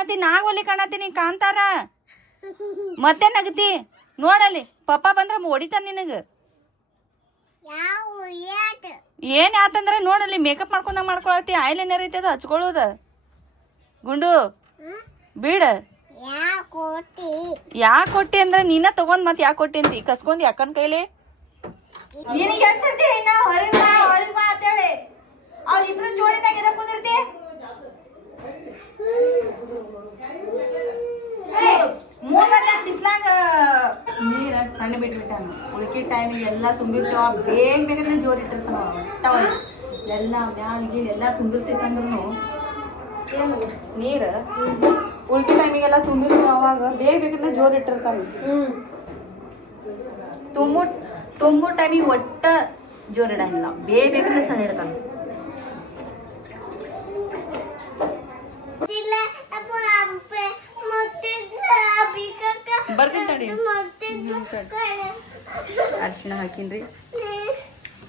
ಕಾಣತಿ ನಾಗೋಲಿ ಕಾಣತೀನಿ ಕಾಂತಾರ ಮತ್ತೆ ನಗತಿ ನೋಡಲ್ಲಿ ಪಪ್ಪ ಬಂದ್ರ ಹೊಡಿತಾನ ನಿನಗ ಏನ್ ಆತಂದ್ರ ನೋಡಲ್ಲಿ ಮೇಕಪ್ ಮಾಡ್ಕೊಂಡಂಗ ಮಾಡ್ಕೊಳತಿ ಐಲೈನರ್ ಐತಿ ಅದು ಹಚ್ಕೊಳ್ಳೋದ ಗುಂಡು ಬೀಡ ಯಾಕೆ ಕೊಟ್ಟಿ ಅಂದ್ರ ನೀನ ತಗೊಂಡ್ ಮತ್ ಯಾಕೆ ಕೊಟ್ಟಿ ಅಂತಿ ಕಸ್ಕೊಂಡಿ ಅಕ್ಕನ ಕೈಲಿ ನಿನಗೆ ಹೇಳ್ತಿರ್ತಿ ಇನ್ನ ಹೊರಗ್ ಬಾ ಅಂತೇಳಿ ಅವ್ರಿಬ್ರು ಜೋಡಿದಾಗ ಎದಕ್ ಕುಂದಿರ್ತಿ ಬಿಸ್ಲಾಗ ನೀರ ಸಣ್ಣ ಬಿಟ್ಬಿಟ್ಟಾನ ಉಳ್ಕಿ ಟೈಮಿಗೆ ಎಲ್ಲ ತುಂಬಿರ್ತಾವ ಬೇಗ ಬೇಗನೆ ಜೋರ್ ಇಟ್ಟಿರ್ತಾವ ಟವಲ್ ಎಲ್ಲ ಮ್ಯಾಲಿಗೆ ಎಲ್ಲ ತುಂಬಿರ್ತೈತೆ ಅಂದ್ರೂ ಏನು ನೀರ ಉಳ್ಕಿ ಟೈಮಿಗೆಲ್ಲ ತುಂಬಿರ್ತಾವ ಅವಾಗ ಬೇಗ ಬೇಗನೆ ಜೋರ್ ಇಟ್ಟಿರ್ತಾನ ತುಂಬು ಟೈಮಿಗೆ ಒಟ್ಟ ಜೋರ್ ಇಡಂಗಿಲ್ಲ ಬೇಗ ಬೇಗನೆ ಸಣ್ಣ ಇಡ್ತಾನ ಬರ್ತೀನಿ ತಡಿ ಅರಿಶಿಣ ಹಾಕಿನ್ರಿ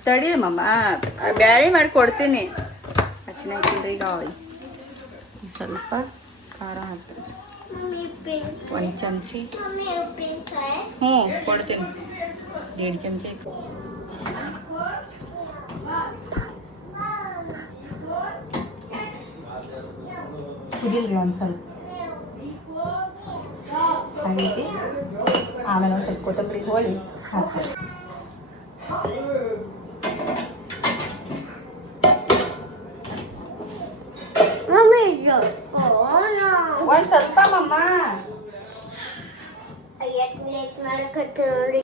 ತಡಿ ಮಮ್ಮ ಬ್ಯಾಳಿ ಮಾಡಿ ಕೊಡ್ತೀನಿ ಅರಿಶಿಣ ಹಾಕಿನ್ರಿ ಈಗ ಸ್ವಲ್ಪ ಖಾರ ಹಾಕ್ತೀನಿ ಒಂದು ಚಮಚಿ ಹ್ಞೂ ಕೊಡ್ತೀನಿ 1.5 ಚಮಚಿ ಕುದಿಲ್ರಿ ಒಂದು ಸ್ವಲ್ಪ ಆಗೈತಿ ಆಮೇಲೆ ಒಂದು ಸ್ವಲ್ಪ ಕೊತ್ತಂಬರಿ ಹೋಳಿ ಹಾಕ್ತಾರೆ ಒಂದು ಸ್ವಲ್ಪ ಮಮ್ಮ